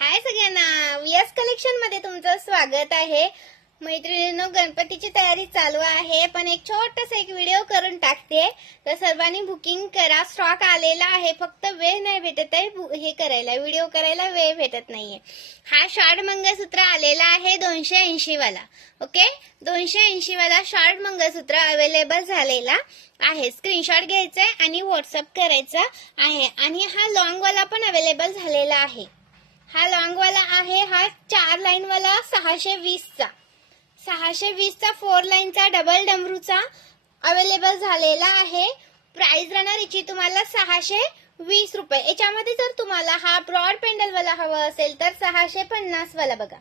हाय सगळ्यांना, VS collection मध्ये तुमचं स्वागत आहे. मैत्रिणींनो, गणपतीची तयारी चालू आहे, पण एक छोटासा एक व्हिडिओ करून टाकते. तर सर्वांनी बुकिंग करा, स्टॉक आलेला आहे. फक्त वेळ नाही भेटत आहे हे करायला, व्हिडिओ करायला वेळ भेटत नाहीये. हा शॉर्ट मंगळसूत्र आलेला आहे 280 वाला. ओके, 280 वाला शॉर्ट मंगळसूत्र अवेलेबल झालेला आहे. स्क्रीनशॉट घ्यायचा आणि व्हॉट्सअप करायचा आहे. आणि हा लॉंग वाला पण अवेलेबल झालेला आहे. हा लॉंग वाला आहे, हा 4 लाईन वाला 620 चा 4 लाईनचा डबल डमरूचा अवेलेबल झालेला आहे. प्राइस राहणार याची तुम्हाला 620 रुपये. याच्यामध्ये जर तुम्हाला हा ब्रॉड पेंडल वाला हवा असेल तर 650 वाला बघा.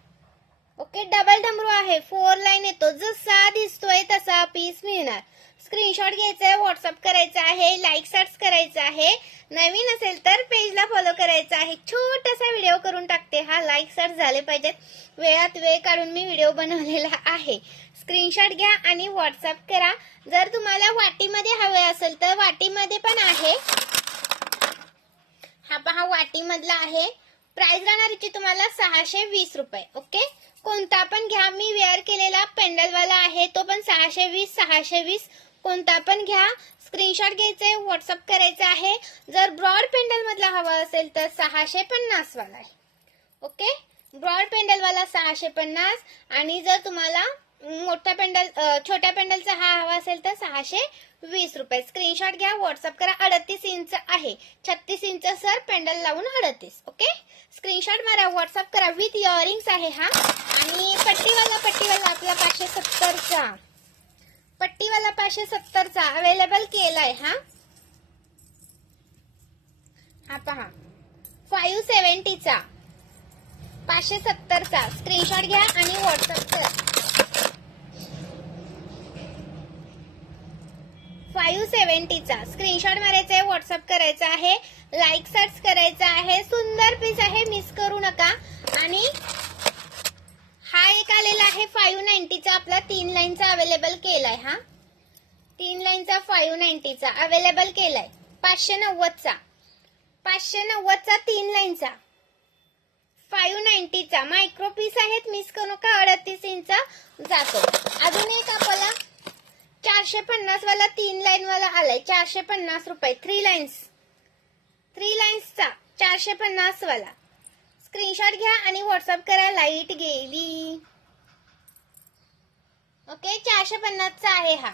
ओके, डबल डमरू आहे, 4 लाईन येतो, जसा दिसतोय तसा पीस मिळणार. स्क्रीनशॉट घ्यायचा आहे, व्हॉट्सअप करायचा आहे, लाईक सर्च करायचा आहे. नवीन असेल तर पेजला फॉलो करायचा आहे. छोटासा व्हिडिओ करून टाकते, हा लाईक सर्च झाले पाहिजेत. वेळात वेळ काढून मी व्हिडिओ बनवलेला आहे. स्क्रीनशॉट घ्या आणि व्हॉट्सअप करा. जर तुम्हाला वाटीमध्ये हवे असेल तर वाटीमध्ये पण आहे. हा पहा, वाटीमधला आहे. प्राइस राहणार याची तुम्हाला 620 रुपये. ओके, कोणता पण घ्या. मी वेअर केलेला पेंडलवाला आहे, तो पण 620 कोणता पण घ्या. स्क्रीनशॉट घ्यायचे, व्हॉट्सअप करायचा आहे. जर ब्रॉड पेंडल मधला हवा असेल तर 650 वाला आहे. ओके, ब्रॉड पेंडल वाला 650. आणि जर तुम्हाला मोठा पेंडल छोट्या पेंडलचा हा हवा असेल तर 620 रुपये. स्क्रीनशॉट घ्या, व्हॉट्सअप करा. 38 इंच आहे, 36 इंच सर पेंडल लावून 38. ओके, स्क्रीनशॉट मारा, व्हॉट्सअप करा. विथ इयरिंग्स आहे हा. आणि पट्टीवाला आपला 570चा पट्टीवाला 570चा अवेलेबल केलाय. हा पहा, 570चा 570चा स्क्रीनशॉट घ्या आणि व्हॉट्सअप करा. 570चा स्क्रीनशॉट मारायचा आहे, व्हॉट्सअप करायचा आहे, लाईक सर्च करायचा आहे. सुंदर पीस आहे, मिस करू नका. आणि हा एक आलेला आहे 590चा, आपला 3 लाईनचा अवेलेबल केलाय. 3 लाईनचा 590चा अवेलेबल केलाय. 590चा 3 लाईनचा 590चा मायक्रो पीस आहेत, मिस करू नका. 38 इंच जातो. अजून एक आपल्याला 450 वाला 3 लाईन वाला आलाय, 450 रुपये. 3 लाईन्सचा 450 वाला. स्क्रीनशॉट घ्या आणि व्हॉट्सअप करा. लाईट गेली. ओके, 450चा आहे हा.